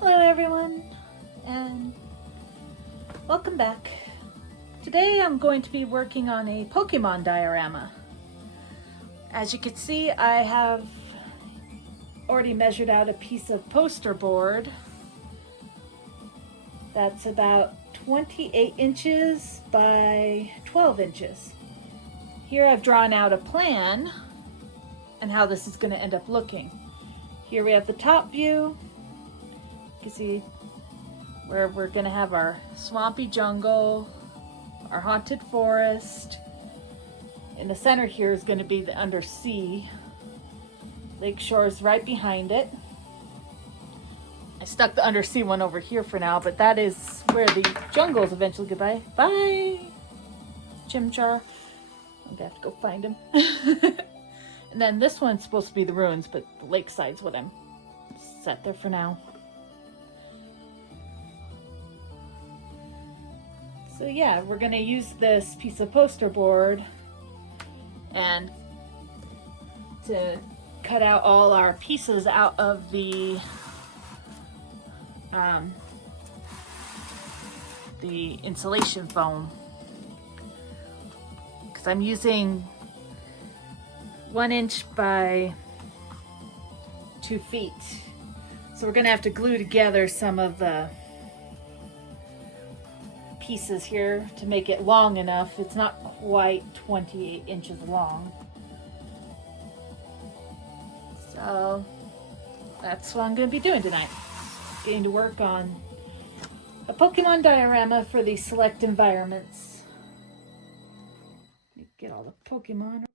Hello everyone, and welcome back. Today I'm going to be working on a Pokémon diorama. As you can see, I have already measured out a piece of poster board that's about 28 inches by 12 inches. Here I've drawn out a plan and how this is going to end up looking. Here we have the top view. You can see where we're going to have our swampy jungle, our haunted forest. In the center here is going to be the undersea. Lake shore is right behind it. I stuck the undersea one over here for now, but that is where the jungle is eventually. Goodbye. Bye, Chimchar. I'm going to have to go find him. And then this one's supposed to be the ruins, but the lakeside's what I'm set there for now. So yeah, we're going to use this piece of poster board and to cut out all our pieces out of the insulation foam, because I'm using 1 inch by 2 feet. So we're going to have to glue together some of the pieces here to make it long enough. It's not quite 28 inches long. So that's what I'm going to be doing tonight. Getting to work on a Pokemon diorama for the select environments. Let me get all the Pokemon real quick.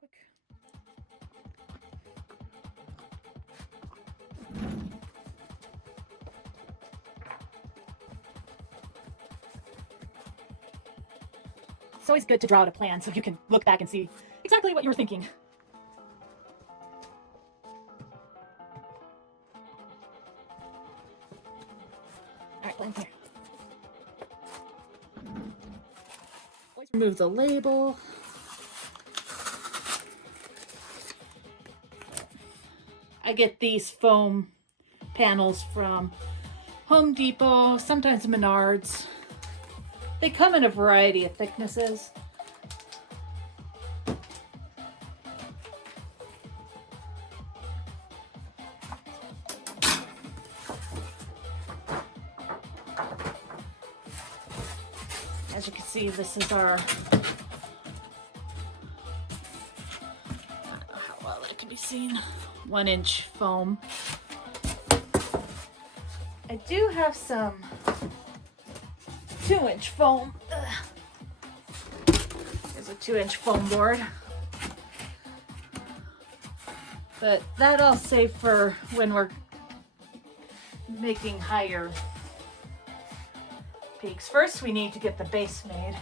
It's always good to draw out a plan so you can look back and see exactly what you were thinking. Alright, plan here. Always remove the label. I get these foam panels from Home Depot, sometimes Menards. They come in a variety of thicknesses. As you can see, this is our, I don't know how well that can be seen, 1 inch foam. I do have some 2 inch foam. There's a 2 inch foam board. But that I'll save for when we're making higher peaks. First, we need to get the base made.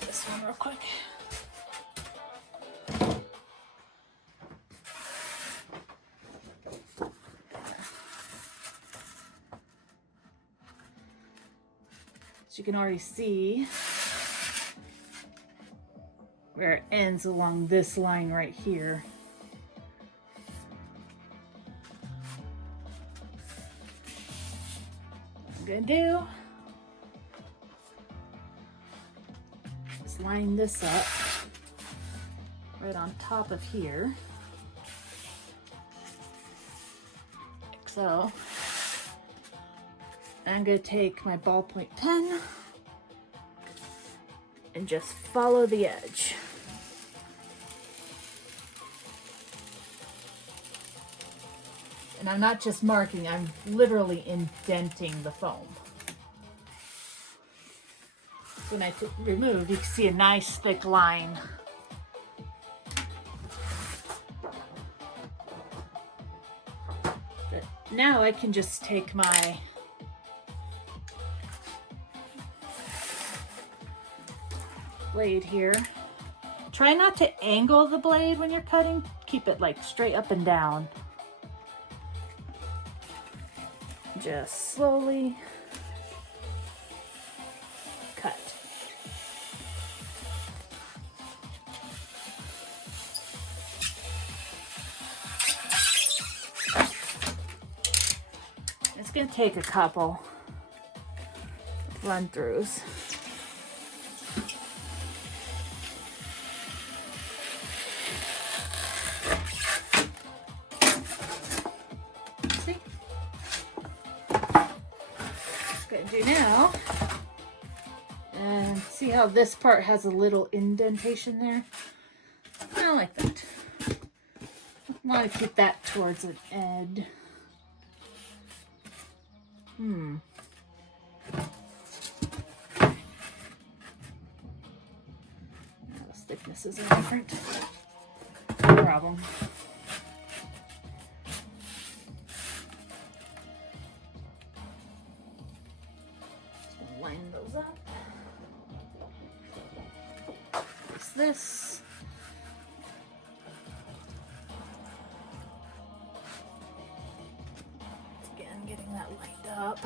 This one real quick. As you can already see where it ends along this line right here. What I'm gonna do is line this up right on top of here, like so. I'm going to take my ballpoint pen and just follow the edge. And I'm not just marking, I'm literally indenting the foam. So when I remove, you can see a nice thick line. But now I can just take my blade here. Try not to angle the blade when you're cutting. Keep it like straight up and down. Just slowly cut. Just gonna take a couple run-throughs. See? What's gonna do now, and see how this part has a little indentation there? I like that. I want to keep that towards an edge. Those thicknesses are different. No problem. Just gonna line those up. What's this? Again, getting that lined up.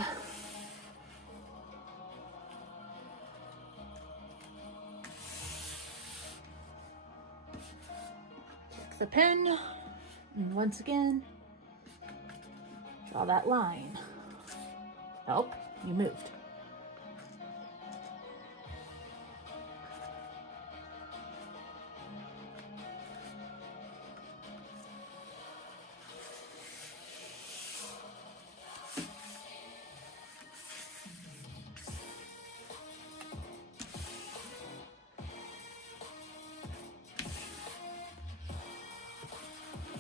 Check the pen, and once again, draw that line. Oh, you moved.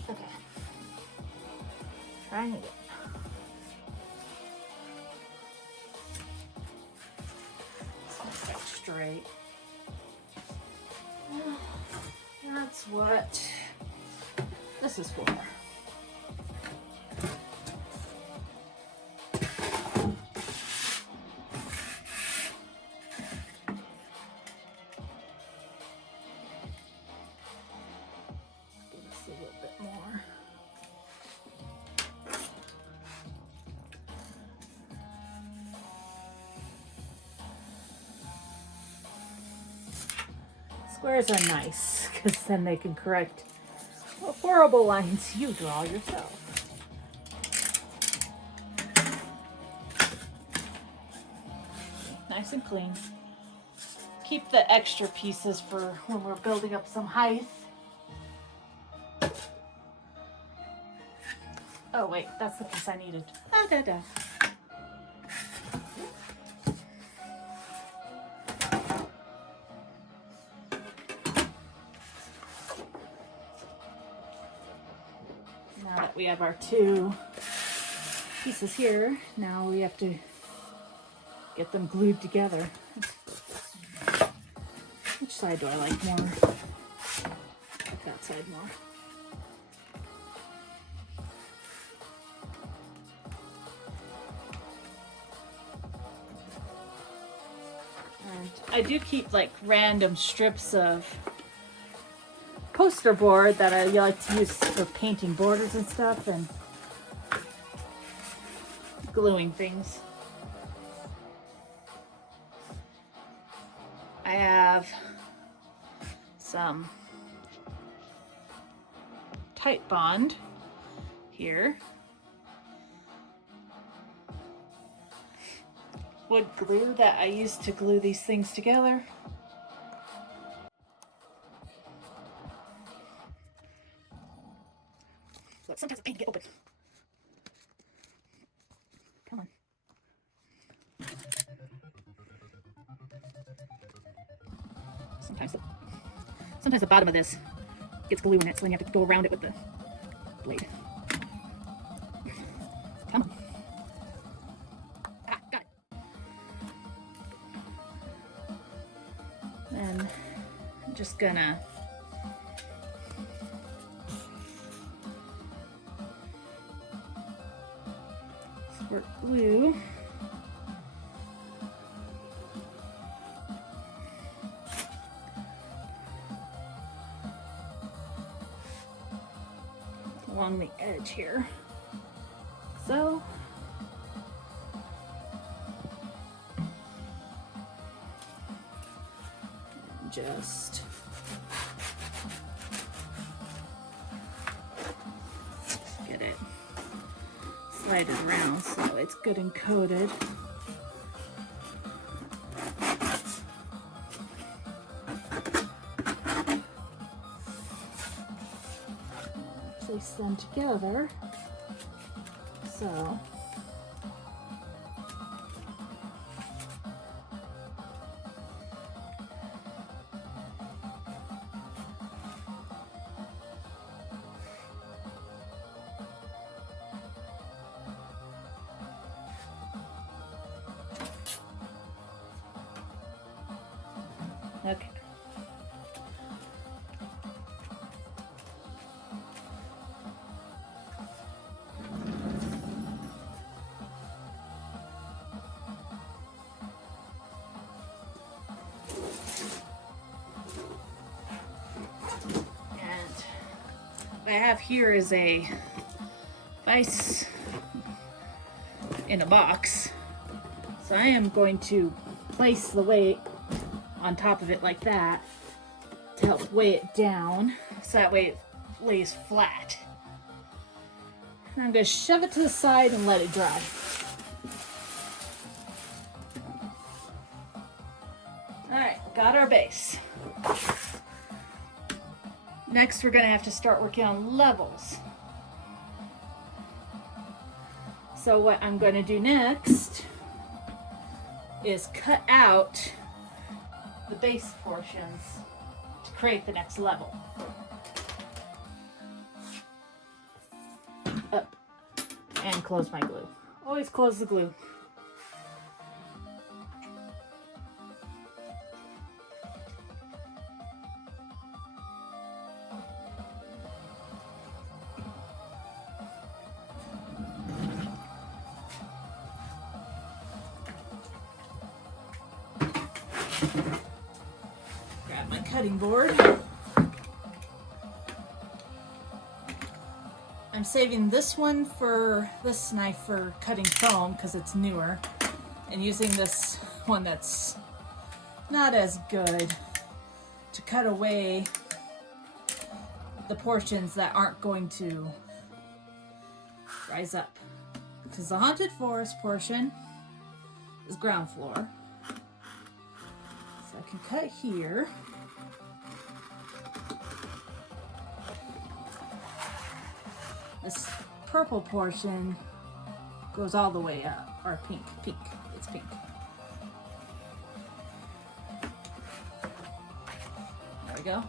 Okay. Trying again. Straight. That's what this is for. Give us a little bit more. Squares are nice, because then they can correct what horrible lines you draw yourself. Nice and clean. Keep the extra pieces for when we're building up some height. Oh wait, that's the piece I needed. Ah, da, da. Now that we have our two pieces here, now we have to get them glued together. Which side do I like more? I like that side more. And I do keep like random strips of poster board that I like to use for painting borders and stuff and gluing things. I have some Tight Bond here. Wood glue that I use to glue these things together. Look, sometimes the paint can get open. Come on. Sometimes the bottom of this gets glue in it, so then you have to go around it with the blade. Come on. Ah, got it. Then I'm just gonna squirt glue along the edge here. So just get it slide it around so it's good and coated. Place them together. So okay. What I have here is a vise in a box. So I am going to place the weight on top of it like that to help weigh it down so that way it lays flat. And I'm going to shove it to the side and let it dry. Alright, got our base. Next, we're going to have to start working on levels. So what I'm going to do next is cut out the base portions to create the next level. Up and close my glue. Always close the glue. Grab my cutting board. I'm saving this knife for cutting foam because it's newer, and using this one that's not as good to cut away the portions that aren't going to rise up. Because the haunted forest portion is ground floor. So I can cut here. This purple portion goes all the way up, or pink, it's pink. There we go.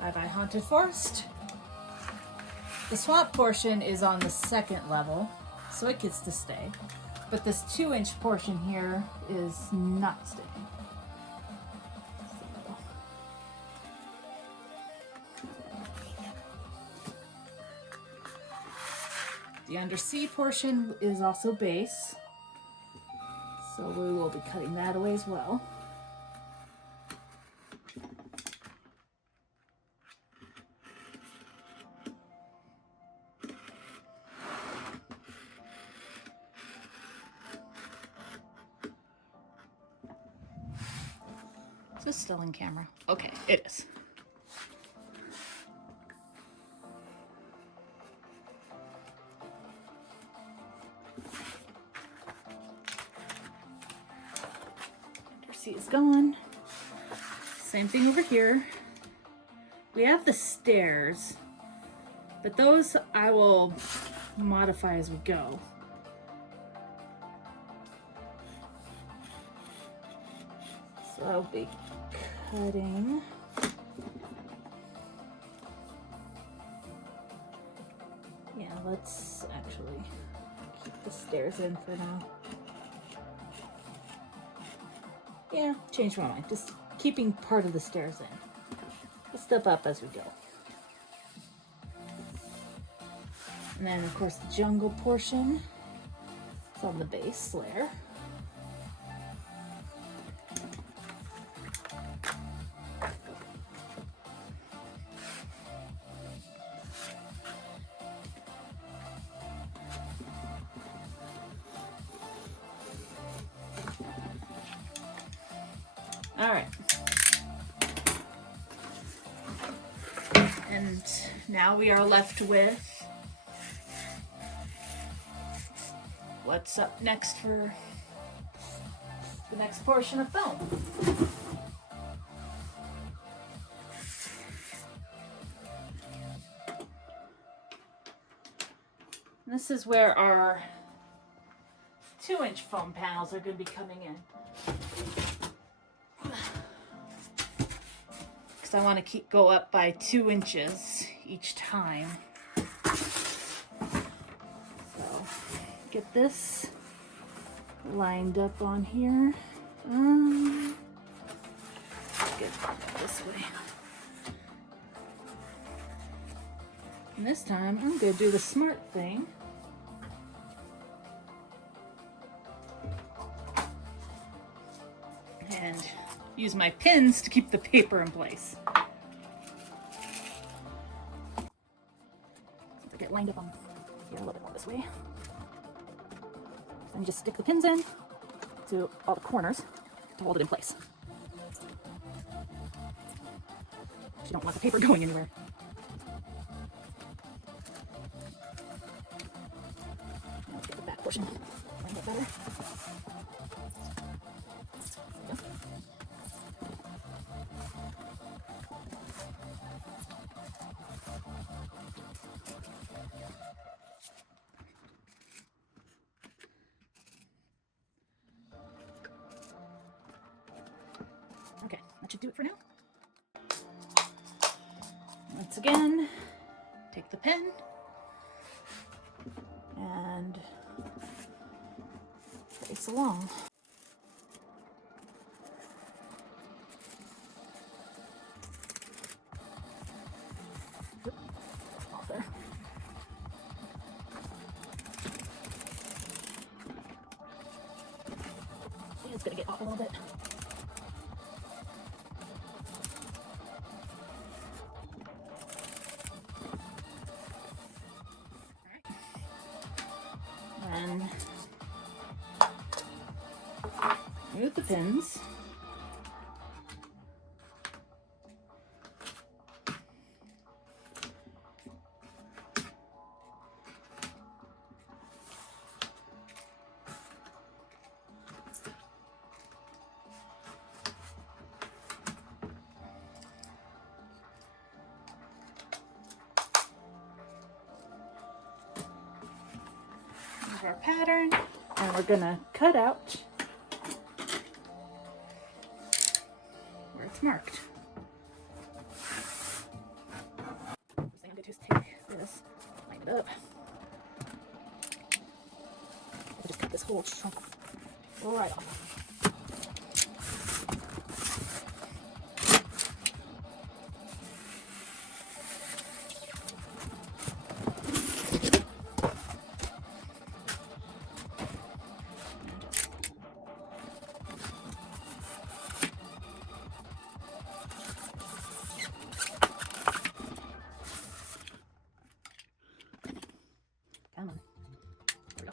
Bye-bye haunted forest. The swamp portion is on the second level, so it gets to stay. But this 2-inch portion here is not staying. The undersea portion is also base, so we will be cutting that away as well. Is this still in camera? Okay, it is. It's gone. Same thing over here. We have the stairs, but those I will modify as we go. So I'll be cutting. Yeah, let's actually keep the stairs in for now. Yeah, changed my mind. Just keeping part of the stairs in. We'll step up as we go. And then, of course, the jungle portion is on the base layer. All right. And now we are left with what's up next for the next portion of foam. And this is where our 2-inch foam panels are going to be coming in. Because I want to go up by 2 inches each time. So get this lined up on here. Get this way. And this time I'm going to do the smart thing. And use my pins to keep the paper in place. Since I get lined up on here a little bit more this way. Then you just stick the pins in to all the corners to hold it in place. You don't want the paper going anywhere. Let's get the back portion lined up better. Okay, that should do it for now. Once again, take the pen and trace along. Off there. Yeah, it's gonna get off a little bit. And remove the pins. Our pattern, and we're gonna cut out where it's marked. First thing I'm gonna do is take this, line it up. I'll just cut this whole chunk right off. Come on. There we go.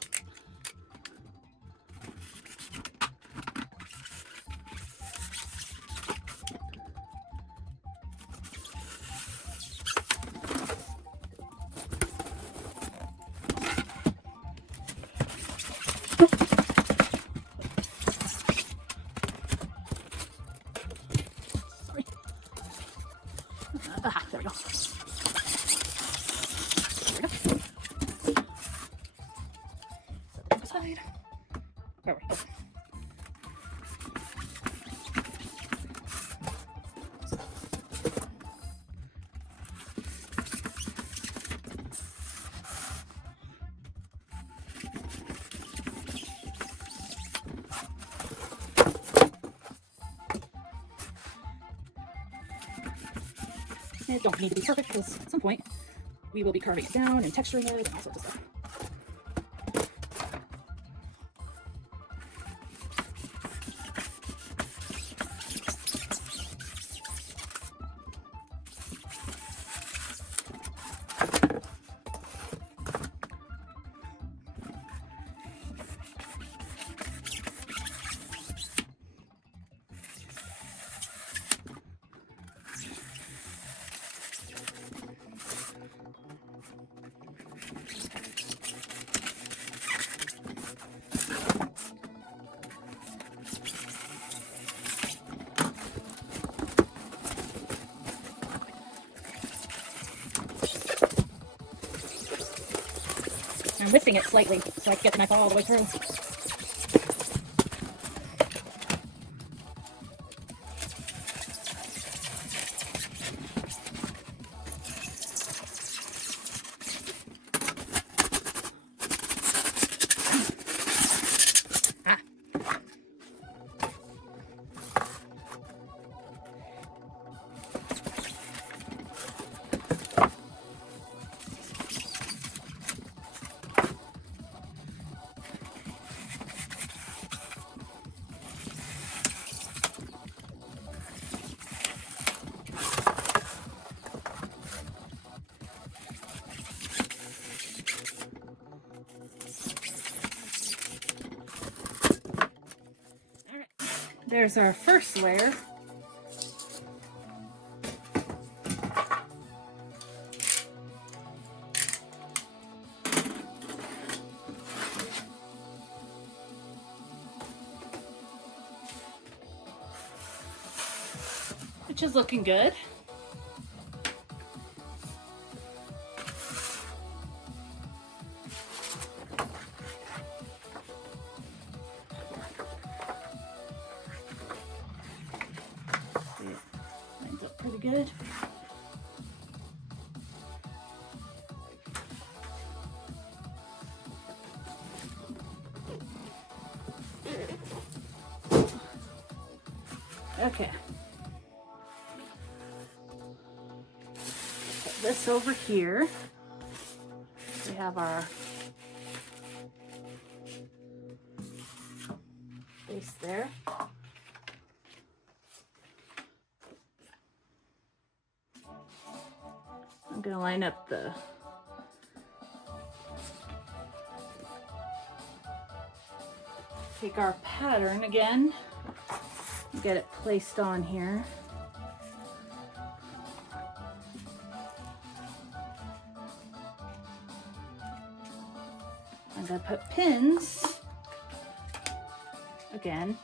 Sorry. Aha, there we go. Side. Where were we? Oh. It don't need to be perfect because at some point we will be carving it down and texturing it and all sorts of stuff. I'm whipping it slightly so I can get the knife all the way through. There's our first layer. Which is looking good. Lines up pretty good. Okay. Put this over here. We have our base there. I'm going to line up the take our pattern again, get it placed on here. I'm going to put pins again.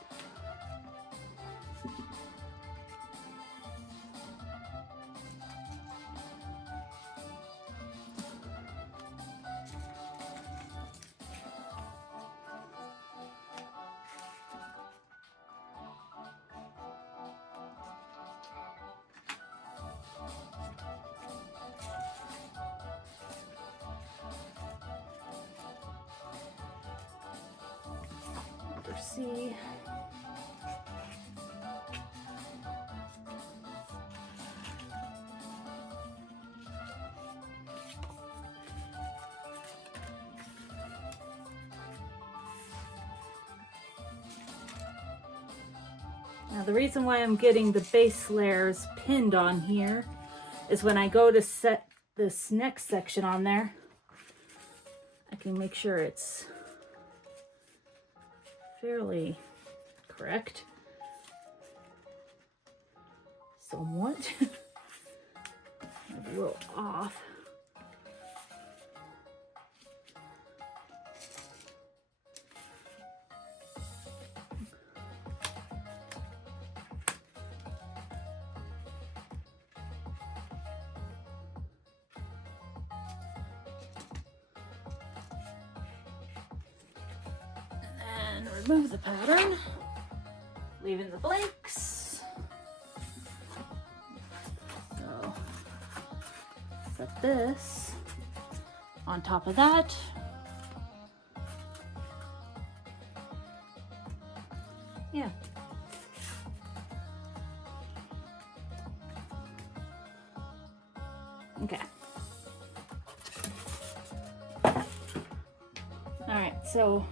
Undersea. Now the reason why I'm getting the base layers pinned on here is when I go to set this next section on there, I can make sure it's fairly correct. Somewhat. Maybe a little off. Remove the pattern, leaving the blanks. So set this on top of that. Yeah. Okay. All right, so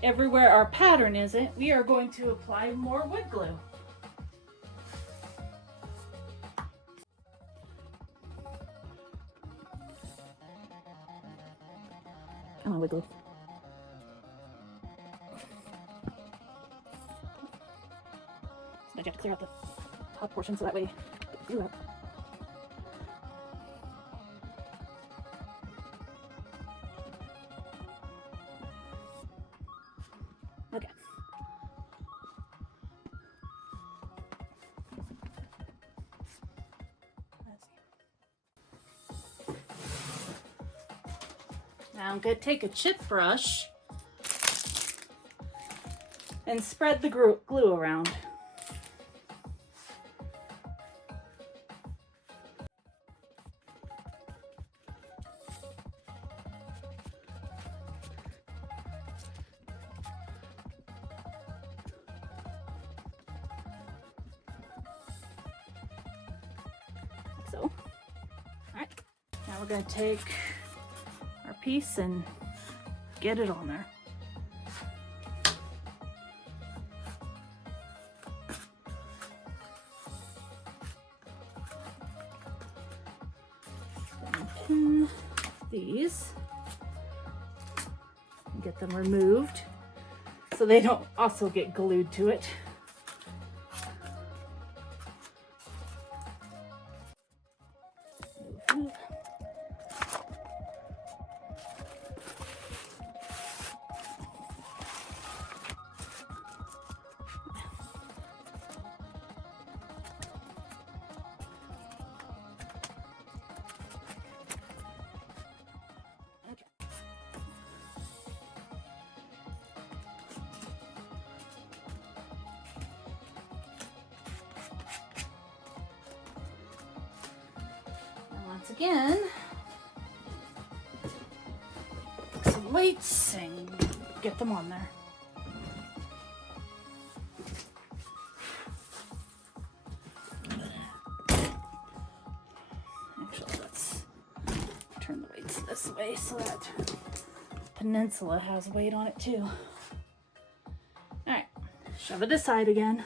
everywhere our pattern isn't, we are going to apply more wood glue. Come on, wood glue. So you have to clear out the top portion so that way you get the glue out. Okay. Now I'm going to take a chip brush and spread the glue around. So, all right, now we're going to take our piece and get it on there. Pin these and get them removed so they don't also get glued to it. Move. Once again, take some weights and get them on there. Actually, let's turn the weights this way so that peninsula has weight on it too. All right, shove it aside again.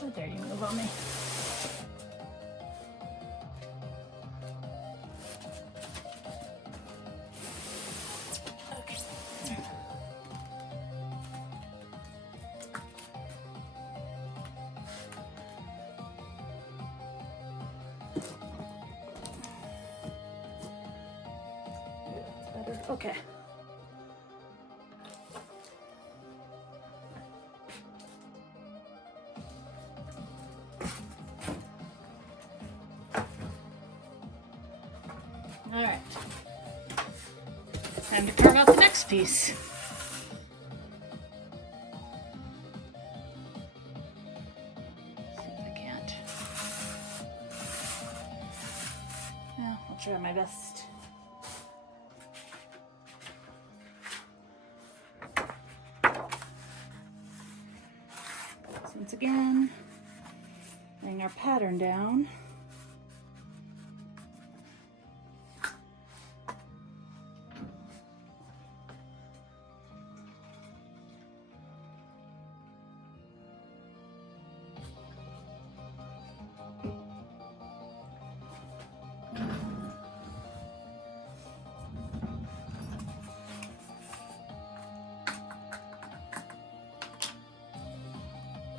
How dare you move on me? Okay. Better. Okay. All right, time to carve out the next piece. See if I can't. Yeah, I'll try my best. So once again, laying our pattern down.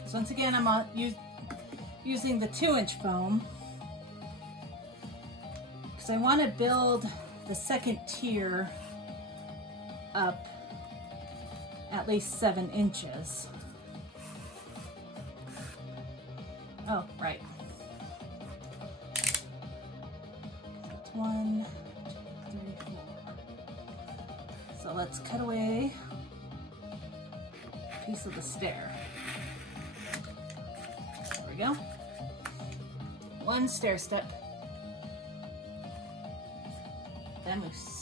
So once again, I'm using the 2-inch foam because I want to build the second tier up at least 7 inches. Oh, right. That's 1, 2, 3, 4. So let's cut away a piece of the stair. There we go. 1 stair step. Then loose.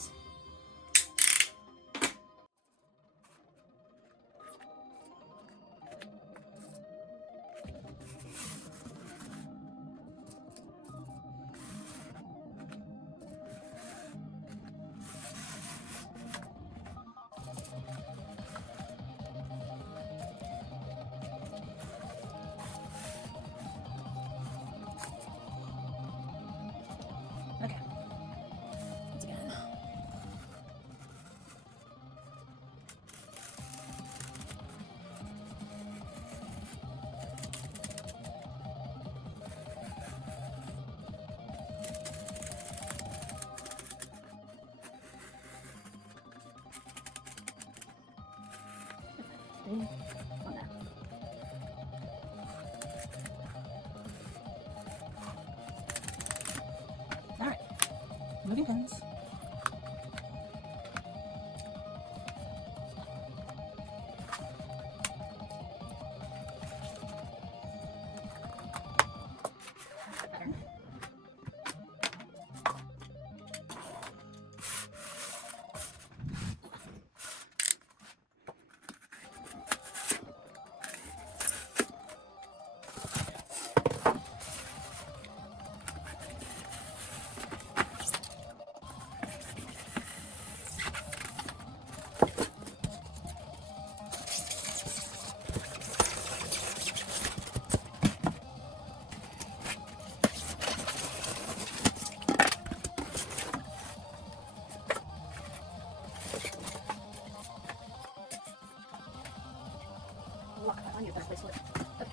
Okay. Once again, moving pins. I need a better place for it. Okay.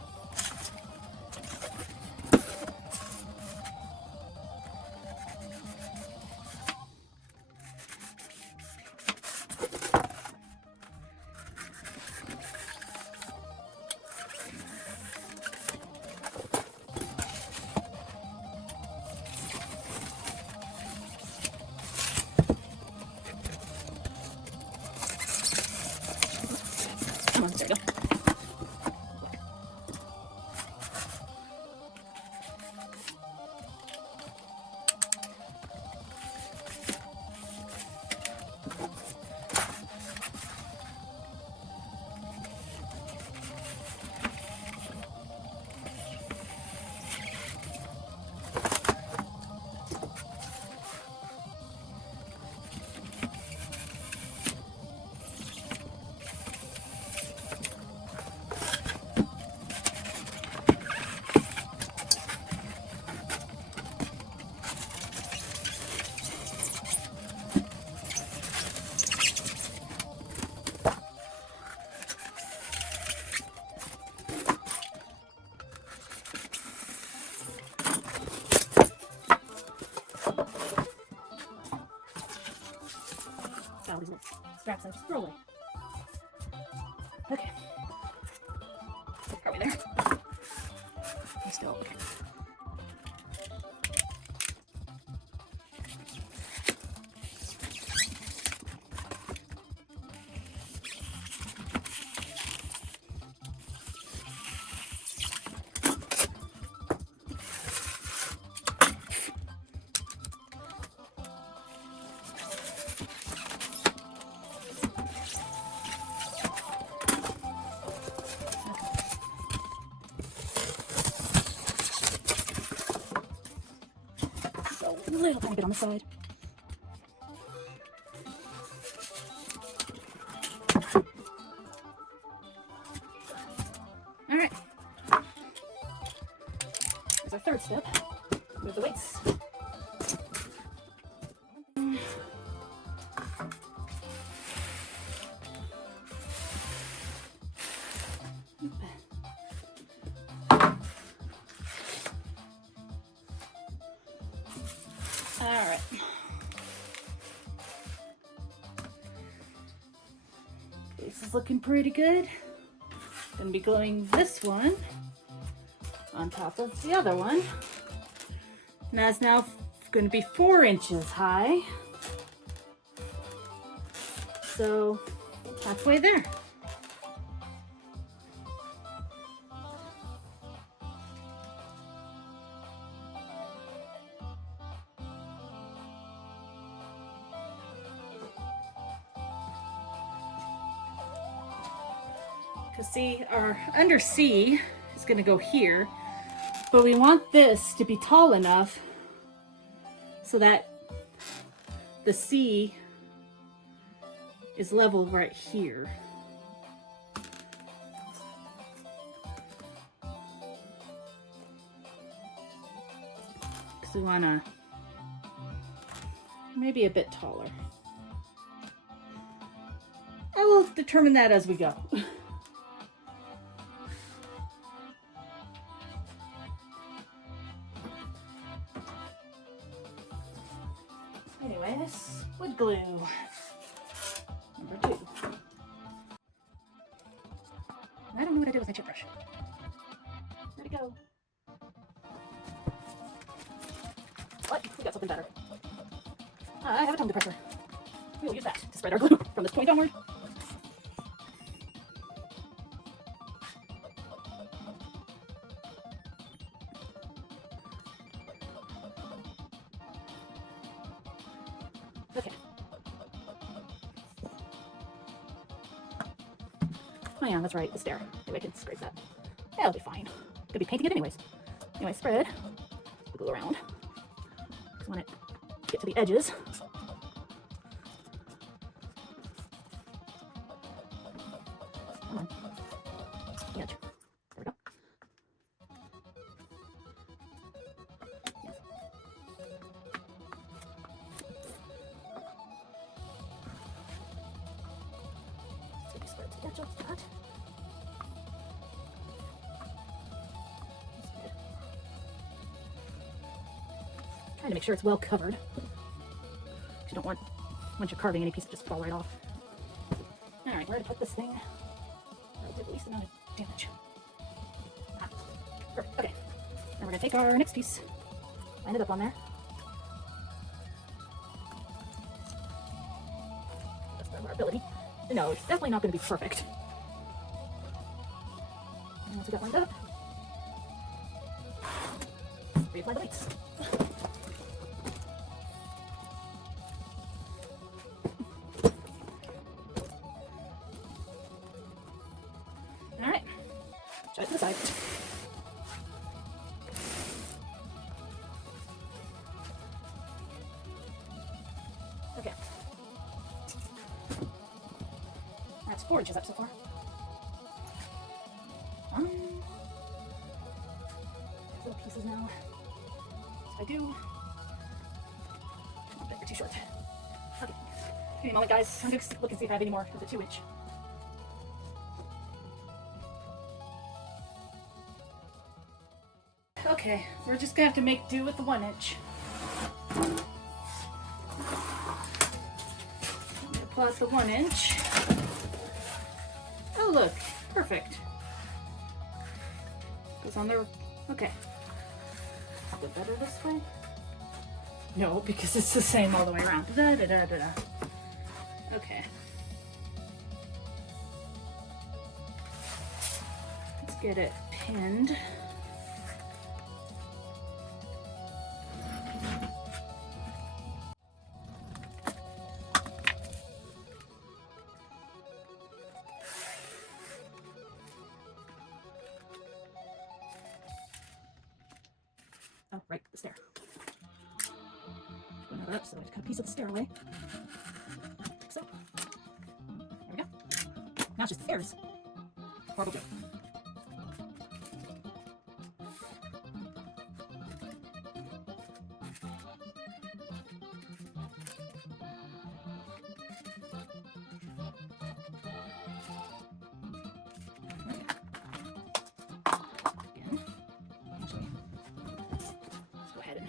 Come on, there we go. All these little straps I just throw away. Okay. Probably there. I'm still okay. A little tiny bit on the side. All right. Here's our third step. Move the weights. All right. This is looking pretty good. Gonna be gluing this one on top of the other one. And that's now going to be 4 inches high. So halfway there. Because see, our undersea is going to go here, but we want this to be tall enough so that the sea is level right here. Because we want to maybe a bit taller. I will determine that as we go. Anyways, wood glue. Number 2. I don't know what I did with my chip brush. Where'd it go? What? We got something better. I have a tongue depressor. We will use that to spread our glue from this point onward. Okay. Oh yeah, that's right, the stair. Maybe I can scrape that. That'll be fine. Could be painting it anyways. Anyway, spread the glue around. Just want it to get to the edges. Come on. The edge. There we go. Yeah. So we spread the edge of that. Trying to make sure it's well covered. You don't want, once you're carving, any piece to just fall right off. All right, where to put this thing? That'll do the least amount of damage. Ah, perfect. Okay. Now we're gonna take our next piece, line it up on there. Best of our ability. No, it's definitely not going to be perfect. And once we got lined up, reapply the weights. All right, shut it to the side. Okay. That's 4 inches up so far. Little pieces now. So I do. Not big or too short. Okay. Give me a moment, guys. I'm going to look and see if I have any more of the 2-inch. Okay, we're just going to have to make do with the 1-inch. Pull out the 1-inch. Oh look, perfect. Goes on there. Okay. Is it better this way? No, because it's the same all the way around. Da, da, da, da, da. Okay. Let's get it pinned. Oh, right, the stair. Put another up, so I just cut a piece of the stair away. Like so. There we go. Now it's just the stairs. Horrible joke. Again. Actually, let's go ahead and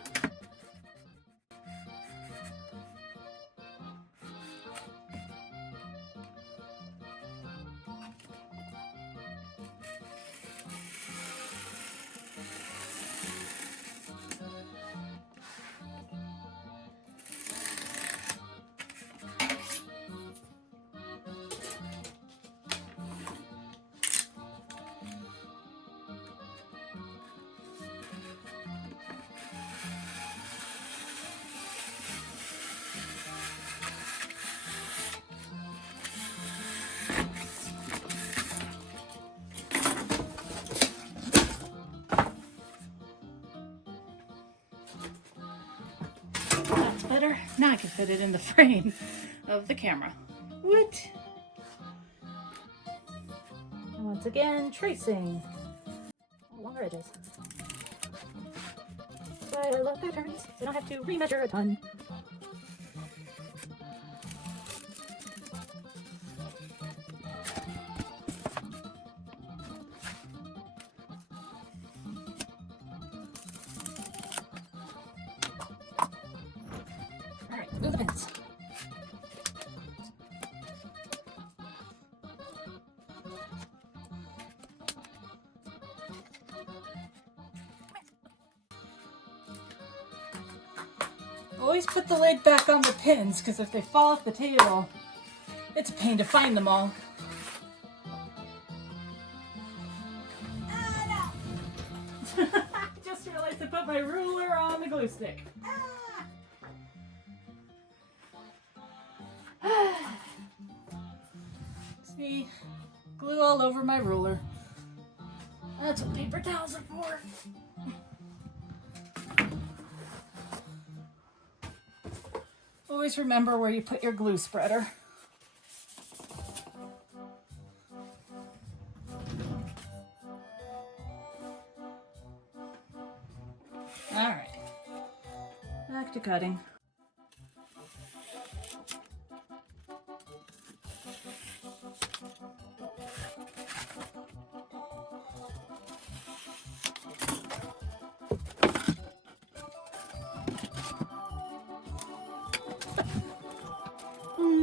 better. Now I can fit it in the frame of the camera. What? And once again, tracing along our edges. That's why I love patterns. I don't have to remeasure a ton. Alright, glue the pins. always put the lid back on the pins because if they fall off the table, it's a pain to find them all. Just realized I put my ruler on the glue stick. See, glue all over my ruler. That's what paper towels are for. Always remember where you put your glue spreader. All right, back to cutting.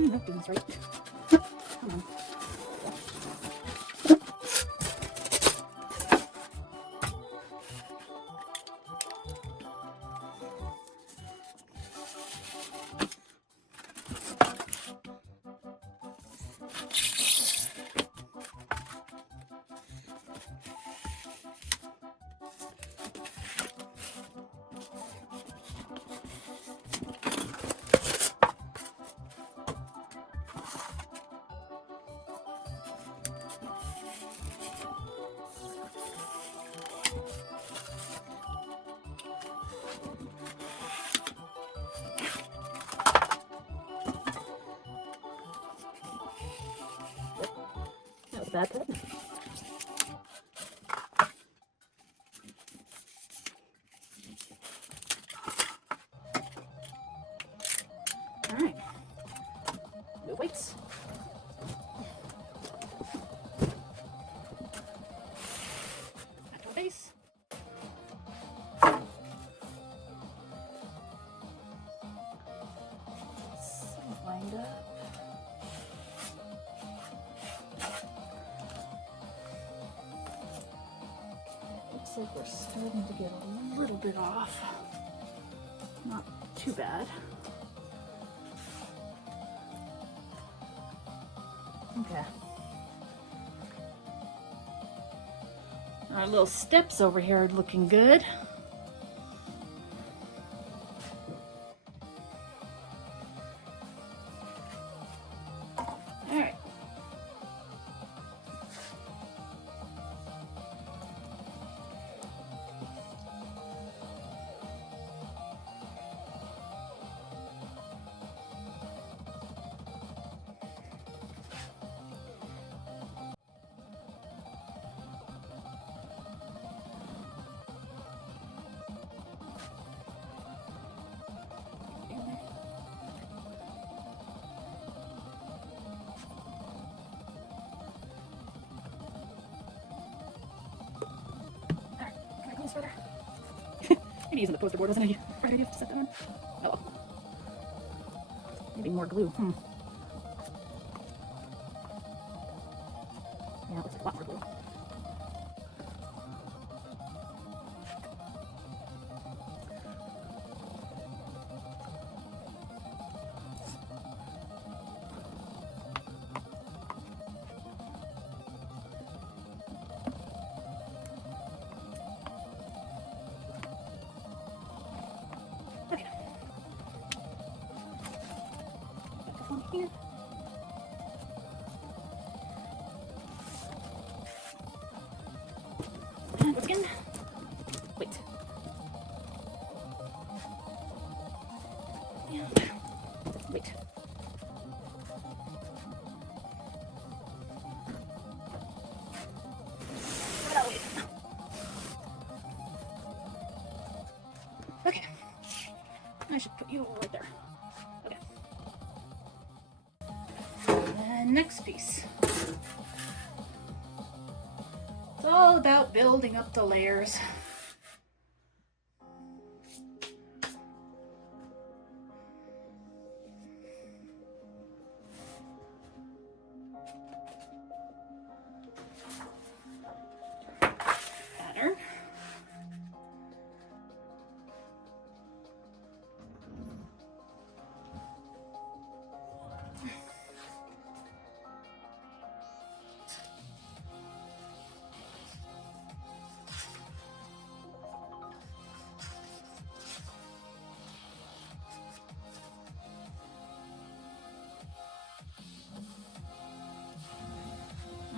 Nothing's right. Come on. That was a bad cut. All right. No weights. Back to base. Lined up. Looks like we're starting to get a little bit off. Not too bad. Okay. Our little steps over here are looking good. All right. Further. Maybe using the poster board wasn't a right idea to set that on. Oh well. Maybe more glue. Yeah, it looks like a lot more glue. Okay. Back on here. And once again, wait. And wait. Wait. Okay. I should put you right there. Okay. And next piece. It's all about building up the layers. Pattern.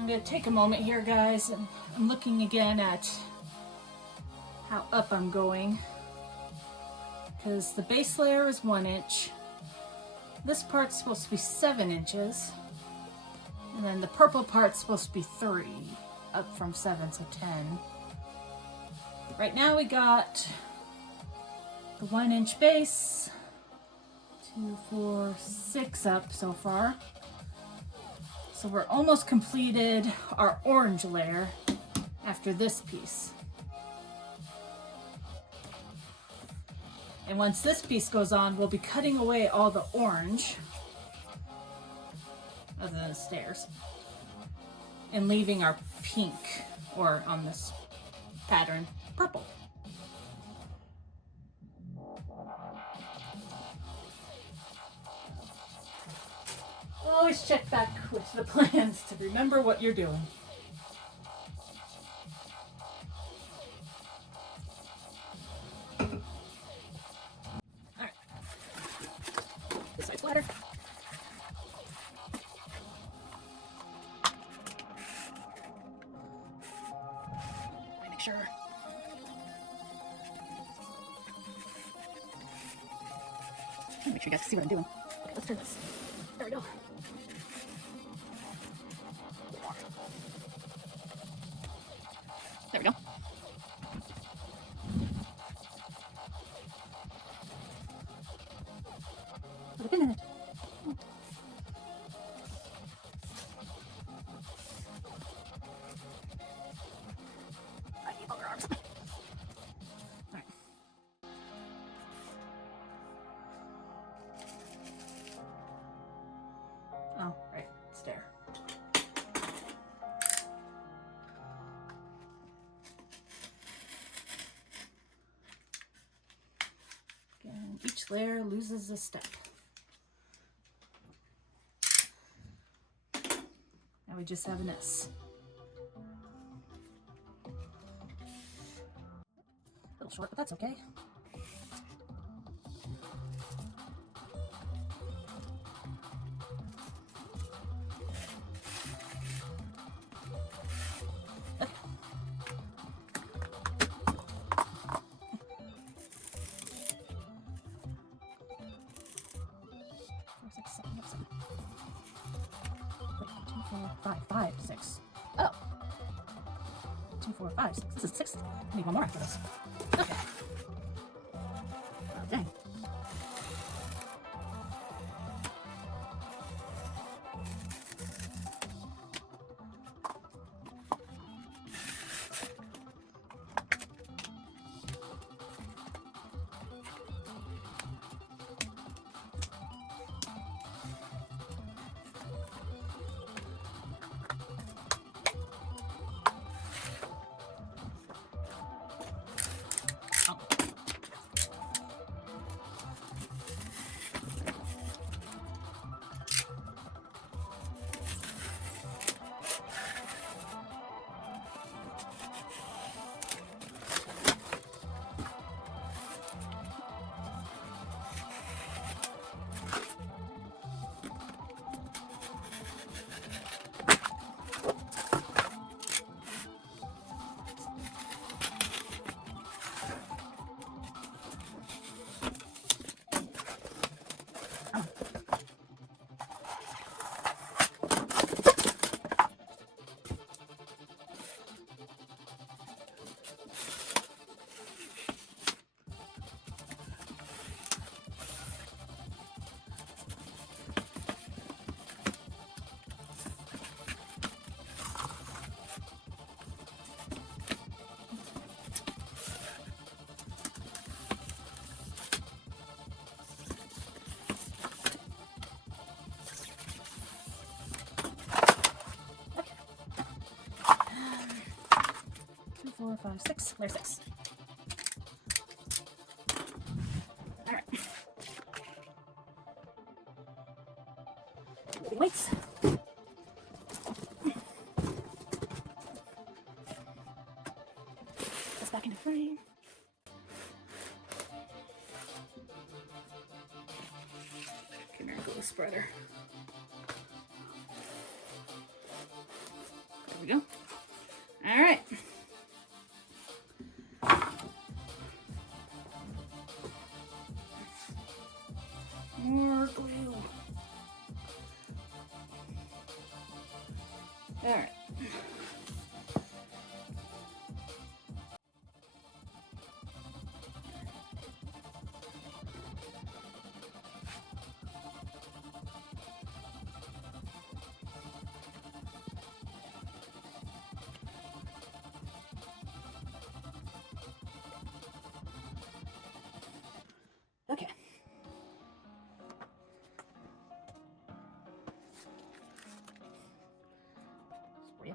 going to take a moment here, guys, and I'm looking again at how up I'm going, because the base layer is 1 inch. This part's supposed to be 7 inches, and then the purple part's supposed to be 3, up from 7, so 10. Right now we got the 1 inch base, 2, 4, 6 up so far. So we're almost completed our orange layer after this piece. And once this piece goes on, we'll be cutting away all the orange, other than the stairs, and leaving our pink, or on this pattern, purple. Always check back with the plans to remember what you're doing. Alright. This side's flatter. Let me make sure. Make sure you guys can see what I'm doing. Okay, let's turn this. There we go. There we go. Put a pin in it. I need longer arms. Alright. Oh, right. Stair. Again, each layer loses a step. Now we just have an S. A little short, but that's okay. Five, 6. Oh. 2, 4, 5, 6. This is 6. I need one more after this. Okay. Oh, dang. Four, 5, 6. Layer 6. All right. Weights. This back into frame. Come here, glue spreader. we go. All right. More glue. All right. Okay. Spread.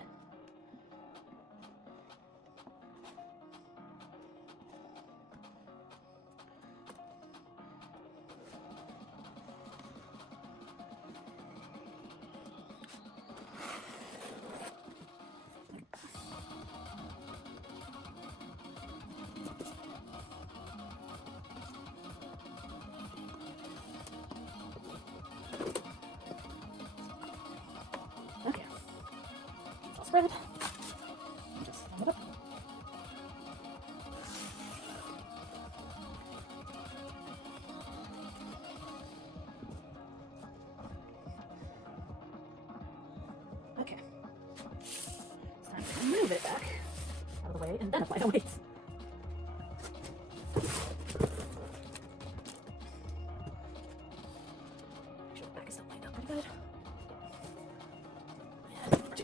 Okay. I'll spread it. Just sum it up. Okay. It's time to move it back out of the way and then apply the weights. Make sure the back is still lined up pretty good. And 2.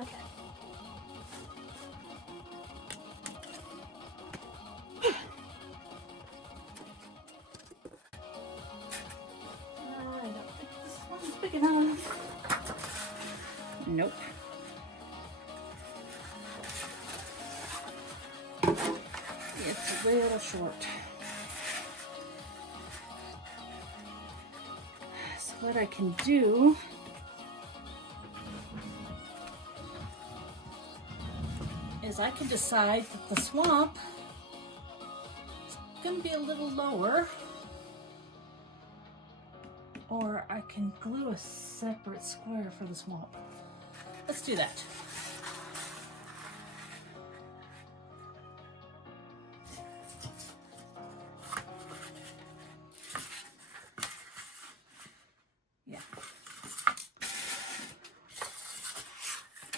Okay. I don't think this one's big enough. Nope. It's a little short. So what I can do is I can decide that the swamp is going to be a little lower, or I can glue a separate square for the swamp. Let's do that. Yeah.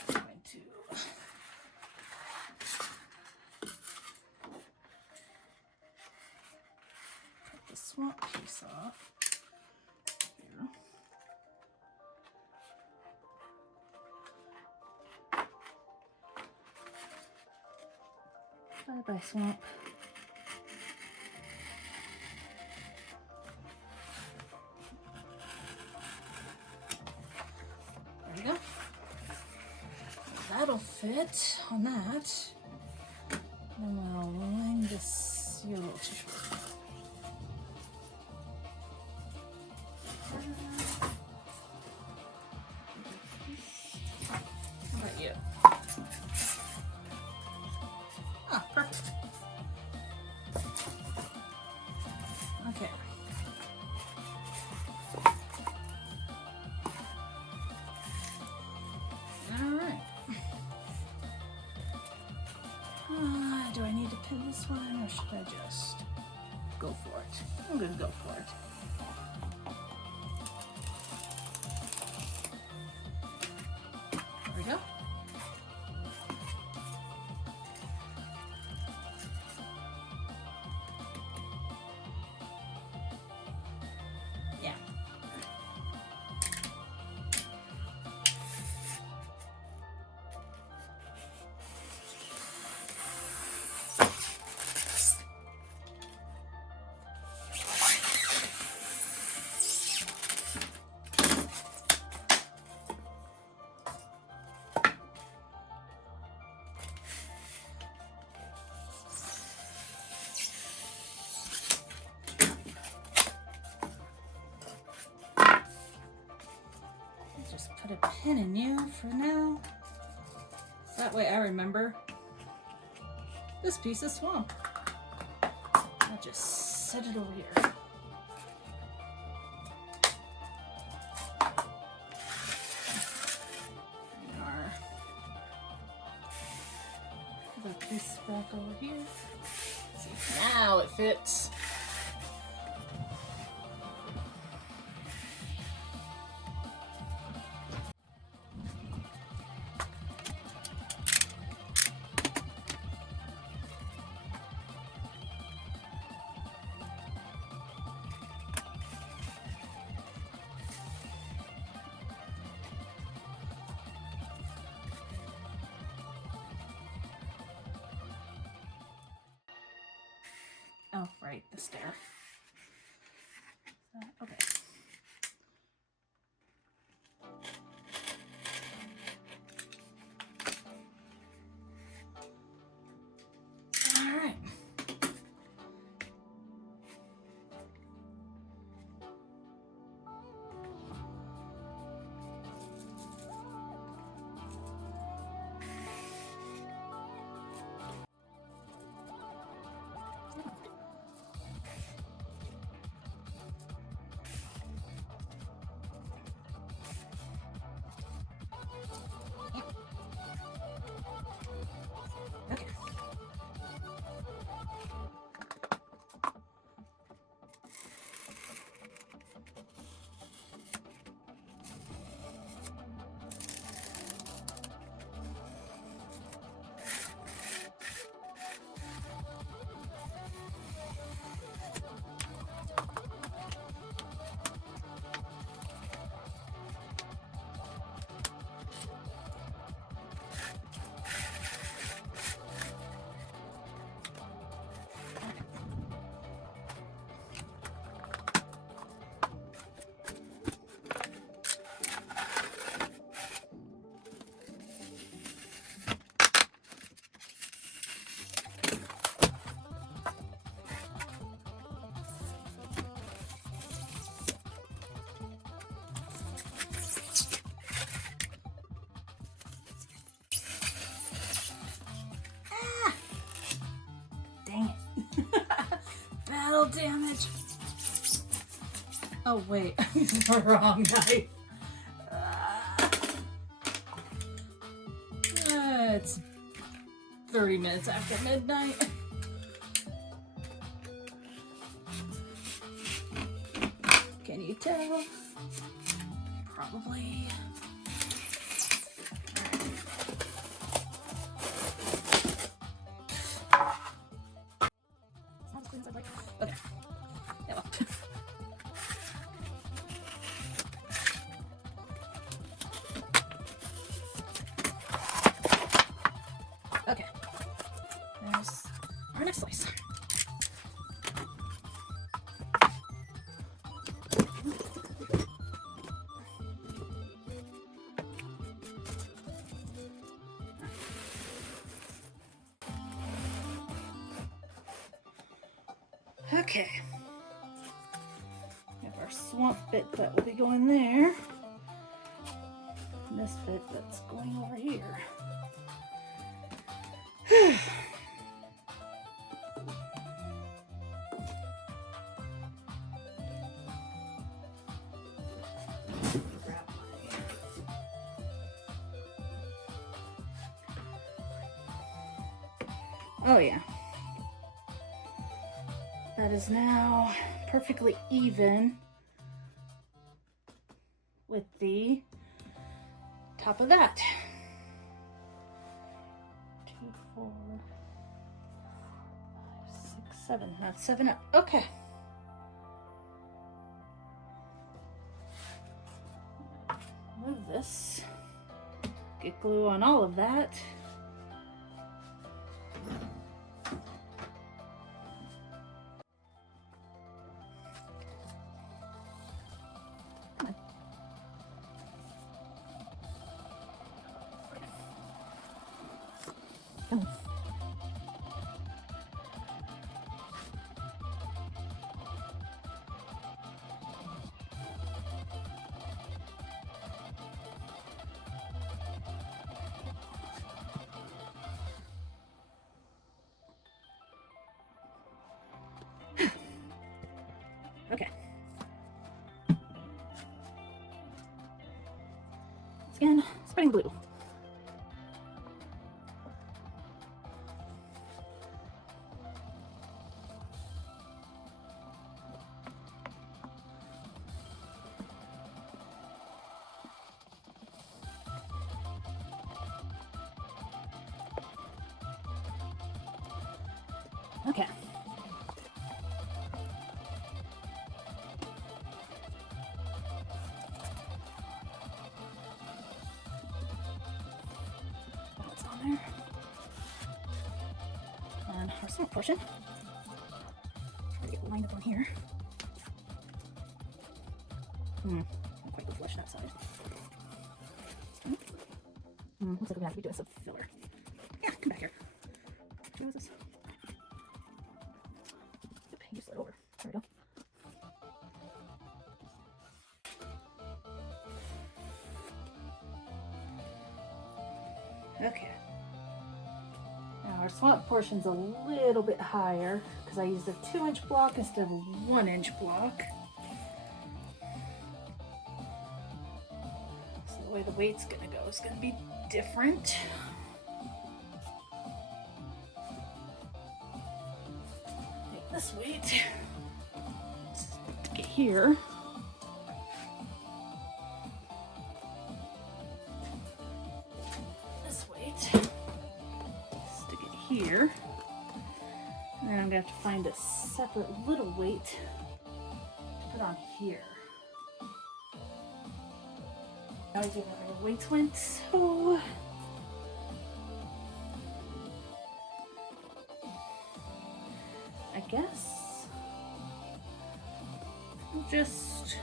I'm going to cut the swamp piece off. There. Bye-bye, swamp. There we go. That'll fit on that. Then we'll line this. You're a little too short. How about you? Ah, perfect. Okay. All right. Do I need to pin this one, or should I just go for it? I'm gonna go for it. There we go. Yeah. Just put a pin in you for now. So that way I remember this piece of swamp. just set it over here. Put this back over here. See, now it fits. Oh, right, the stair. Okay. All right. Okay. Dang it. Battle damage. Oh, wait. I used the wrong knife. It's 30 minutes after midnight. Can you tell? Probably. Okay. Yeah, well. Okay. There's our next slice. Okay. We have our swamp bit that will be going there. And this bit that's going over here. Oh yeah. That is now perfectly even with the top of that. 2, 4, 5, 6, 7. That's 7 up. Okay. Move this. Get glue on all of that. again, spreading blue. Okay. What's on there? And our small portion. Try to get lined up on here. Not quite the flush that side. Looks like we're gonna have to be doing some filler. Yeah, come back here. What is this? You slid over. There we go. Okay. Now our swamp portion's a little bit higher because I used a 2-inch block instead of a 1-inch block. So the way the weight's gonna go is gonna be different. Take this weight, stick it here. This weight, stick it here. And then I'm gonna have to find a separate little weight to put on here. Now I do know where the weights went, so I guess we'll just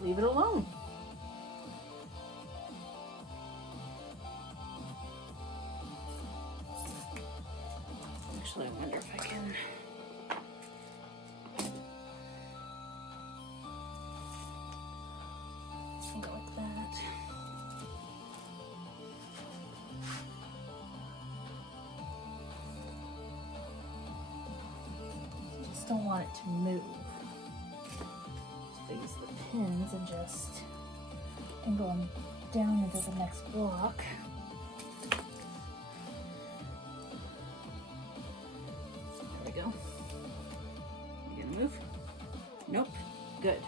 leave it alone. Actually, I wonder if I can go like that. Just don't want it to move. So I use the pins and just angle them down into the next block. There we go. You gonna move? Nope. Good.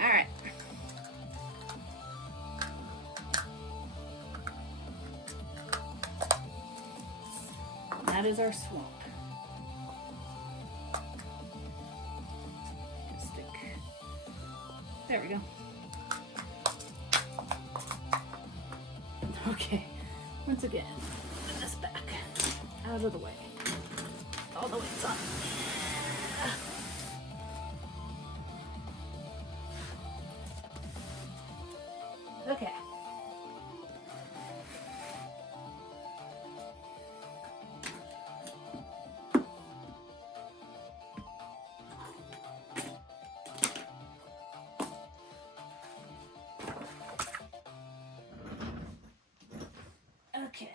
All right. That is our swamp. Just stick. There we go. Okay. Once again, put this back out of the way. All the weights on. Okay. Okay.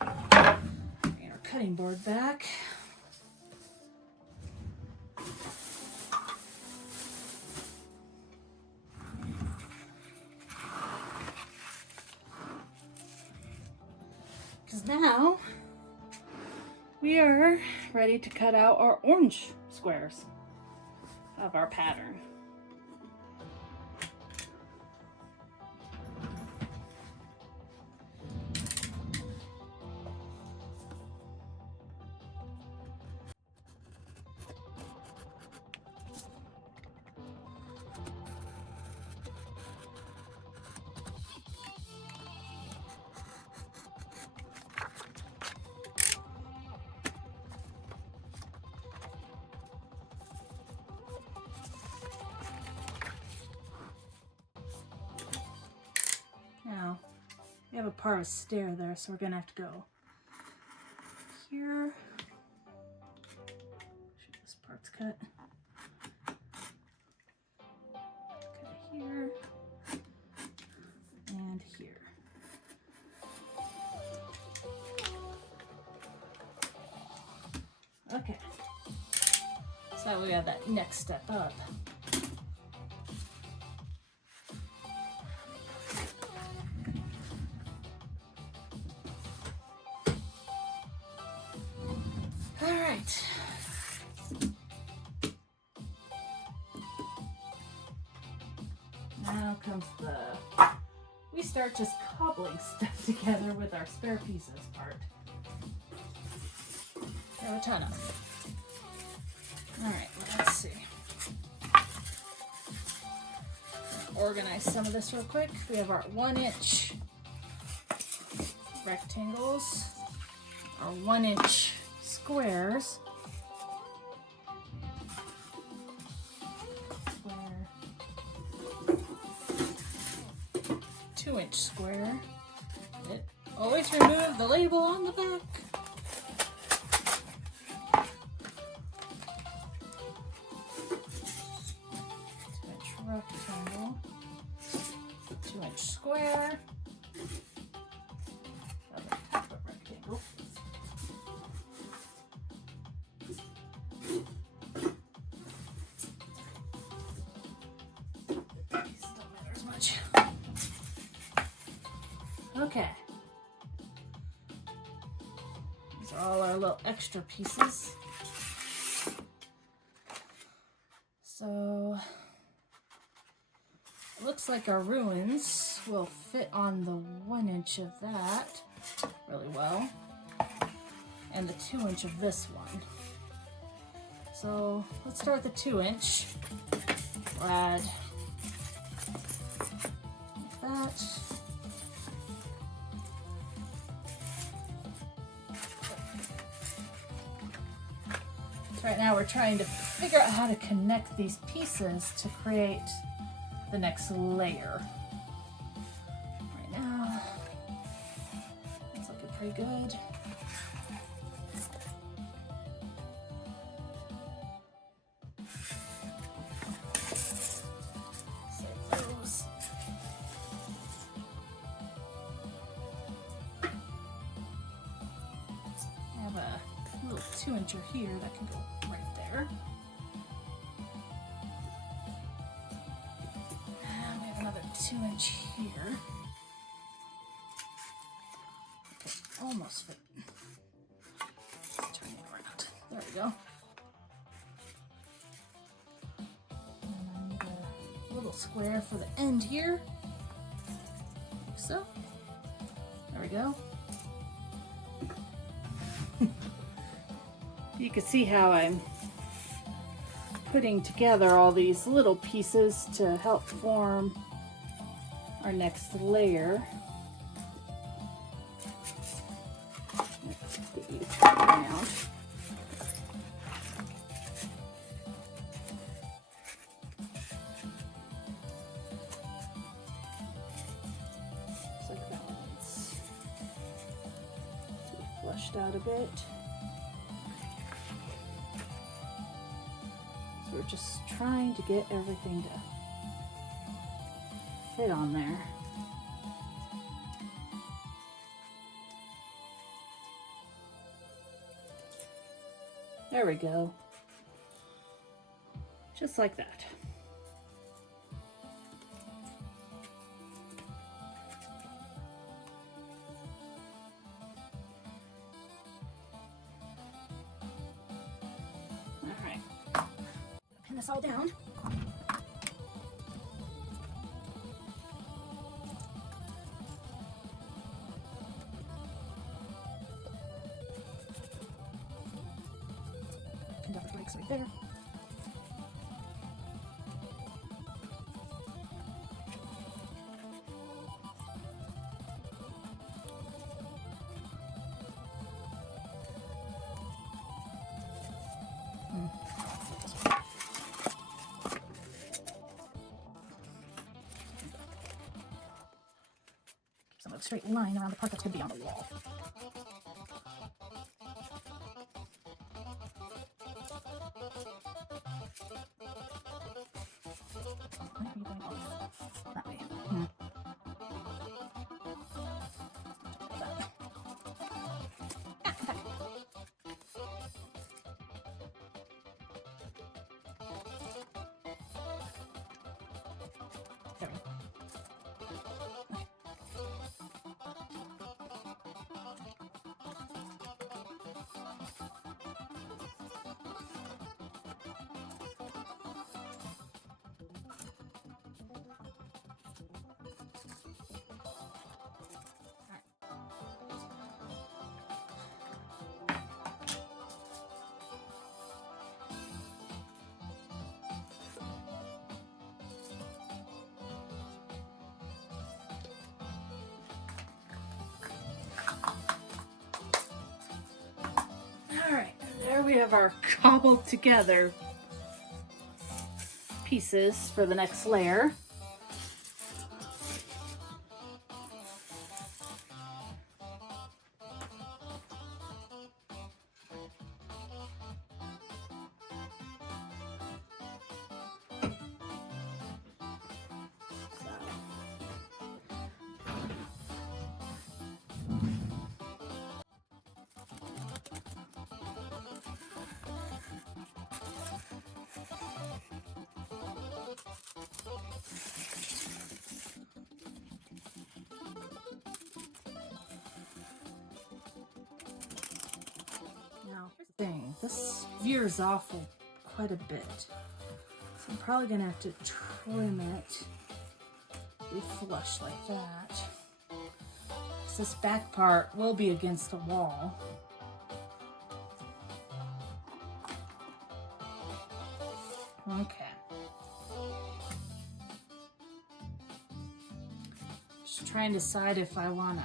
Get our cutting board back. Because now we are ready to cut out our orange squares of our pattern. Now, we have a part of a stair there, so we're gonna have to go here. Sure this part's cut. Cut it here and here. Okay. So that way we have that next step up. All right. Now comes we start just cobbling stuff together with our spare pieces part. We have a ton of them. All right, let's see. Organize some of this real quick. We have our 1-inch rectangles, our 1-inch squares, 2-inch square. Always remove the label on the back. 2-inch rectangle, 2-inch square, rectangle. These don't matter as much. Okay. These are all our little extra pieces. So it looks like our ruins will fit on the 1-inch of that really well, and the 2-inch of this one. So let's start with the 2-inch. We'll add like that. Right now we're trying to figure out how to connect these pieces to create the next layer. Right now, it's looking pretty good. Save those. I have a little 2-incher here that can go right there. And we have another 2-inch here. Okay, almost fit. Let's turn it around. There we go. And a little square for the end here. Like so. There we go. You can see how I'm putting together all these little pieces to help form our next layer. Let's get you turned around. Looks like that one's to be flushed out a bit. We're just trying to get everything to fit on there. There we go. Just like that. This all down. And that breaks right there. A straight line around the part that's going to be on the wall. That way. we have our cobbled together pieces for the next layer. Now, here's the thing, this veers off quite a bit, so I'm probably gonna have to trim it be flush like that. So this back part will be against the wall. Okay. Just trying to decide if I want to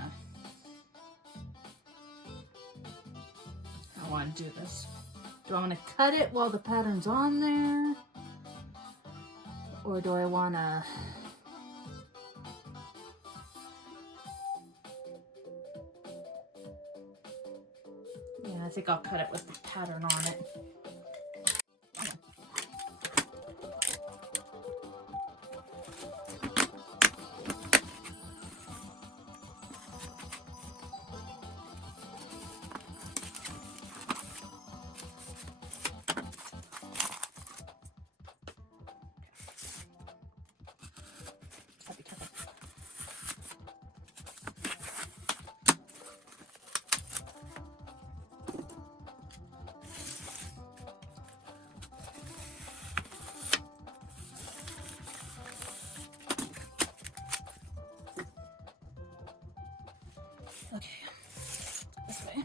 do this. Do I want to cut it while the pattern's on there? Or do I want to... Yeah, I think I'll cut it with the pattern on it. Okay, this way.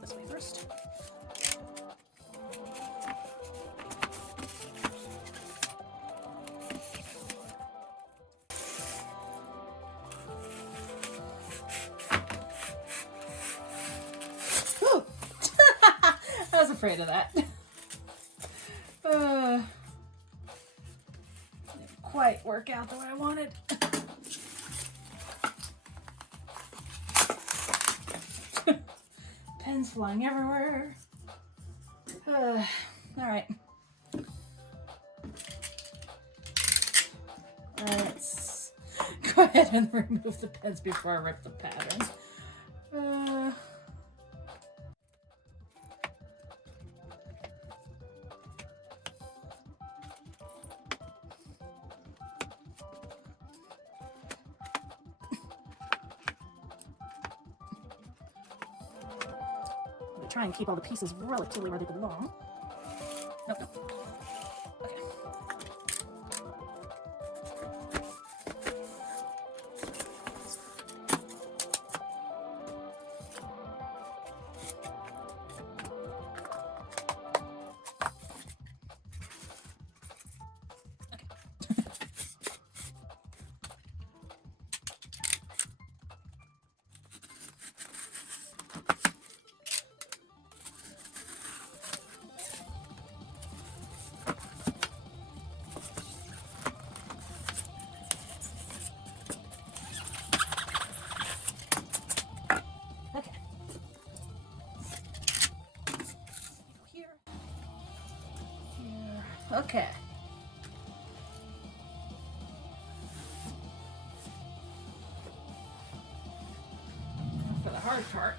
This way first. I was afraid of that. Didn't quite work out the way I wanted. Pens flying everywhere. All right. Let's go ahead and remove the pens before I rip the pattern. Try and keep all the pieces relatively where they belong. Nope, nope. Okay. Okay. For the hard part.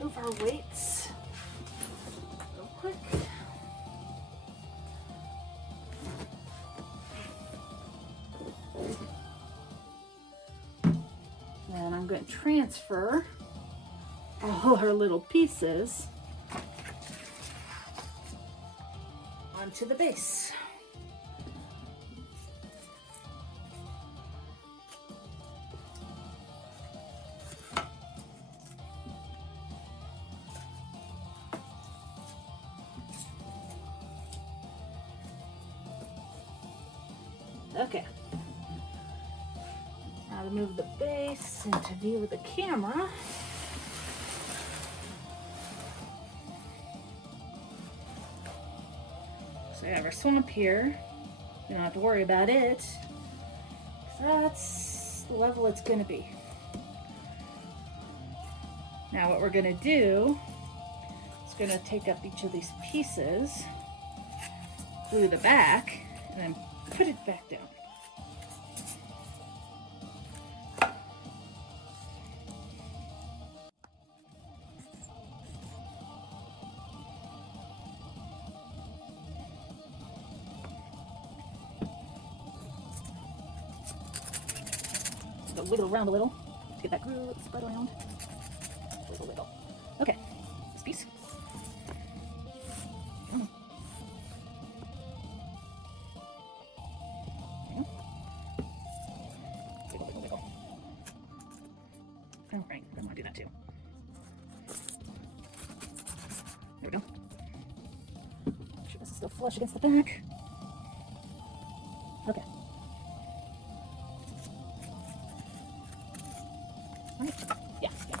Remove our weights real quick. And I'm going to transfer all our little pieces onto the base. Okay. Now to move the base into view with the camera. So we have our swamp here. We don't have to worry about it. That's the level it's going to be. Now what we're going to do is going to take up each of these pieces, glue the back, and then put it back down. So wiggle around a little to get that glue spread around. Wiggle, wiggle. Okay, this piece. Come on. Wiggle, wiggle, wiggle. Oh, right, I want to do that too. There we go. Make sure this is still flush against the back. Okay. Right. Yeah, yeah.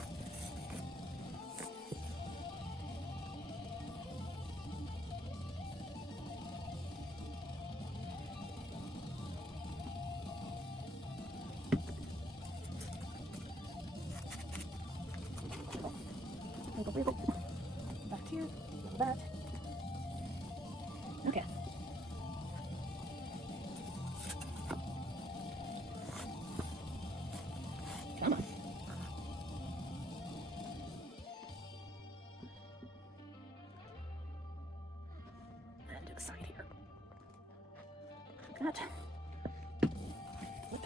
Wiggle, wiggle. Back here, wiggle that. Okay. Come on. And to the side here. Like that. Whip.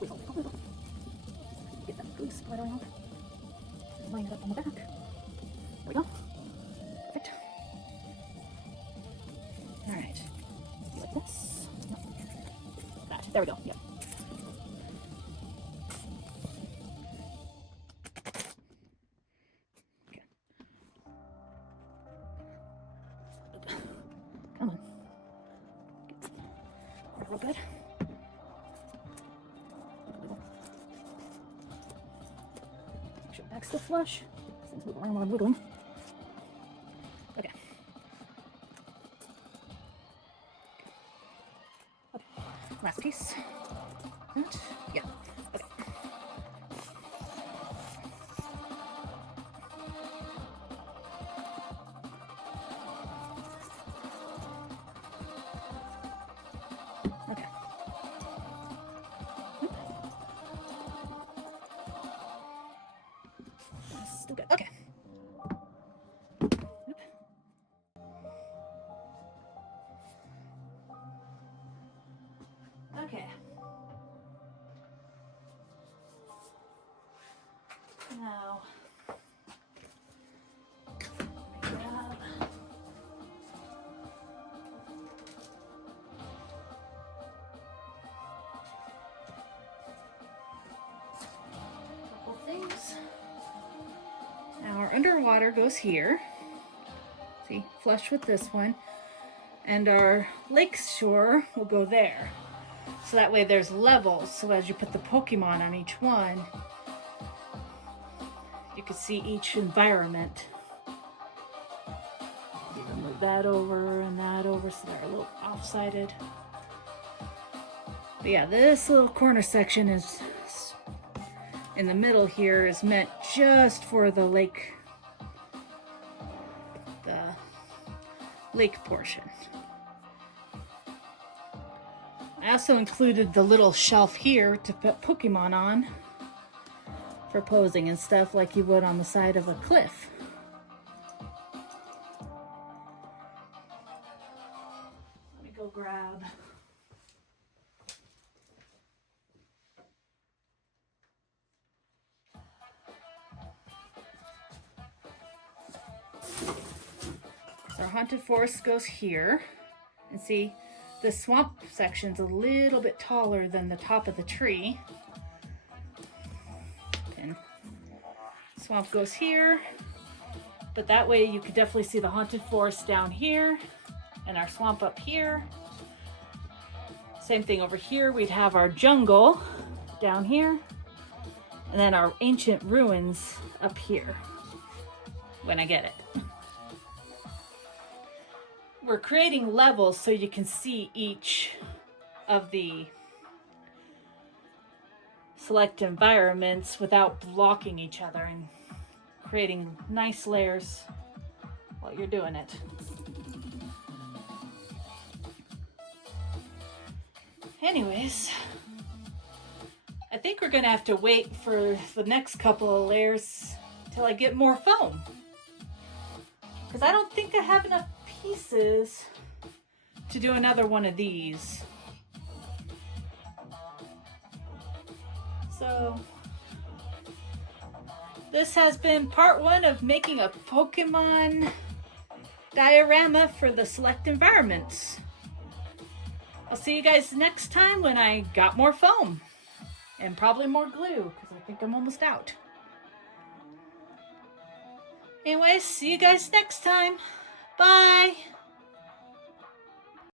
Wiggle, wiggle, wiggle. Get that glue spread around. Line it up on the back. There we go. Perfect. All right. Like this. No. That. There we go. Yep. Okay. Come on. Real good. Make sure the back's still flush. Things move around while I'm wiggling. Okay. Okay. Last piece. That. Yeah. Okay. Okay. That's still good. Okay. Okay. Now, grab a couple things. Now our underwater goes here. See, flush with this one. And our lake shore will go there. So that way there's levels. So as you put the Pokemon on each one, you can see each environment. You can move that over and that over so they're a little off-sided. But yeah, this little corner section is in the middle here is meant just for the lake portion. I also included the little shelf here to put Pokemon on for posing and stuff like you would on the side of a cliff. Let me go grab so our haunted forest goes here, and see the swamp section's a little bit taller than the top of the tree. And swamp goes here, but that way you could definitely see the haunted forest down here and our swamp up here. Same thing over here. We'd have our jungle down here, and then our ancient ruins up here when I get it. We're creating levels so you can see each of the select environments without blocking each other, and creating nice layers while you're doing it. Anyways, I think we're gonna have to wait for the next couple of layers till I get more foam, because I don't think I have enough pieces to do another one of these. So this has been part 1 of making a Pokemon diorama for the select environments. I'll see you guys next time when I got more foam and probably more glue, because I think I'm almost out. Anyways, see you guys next time.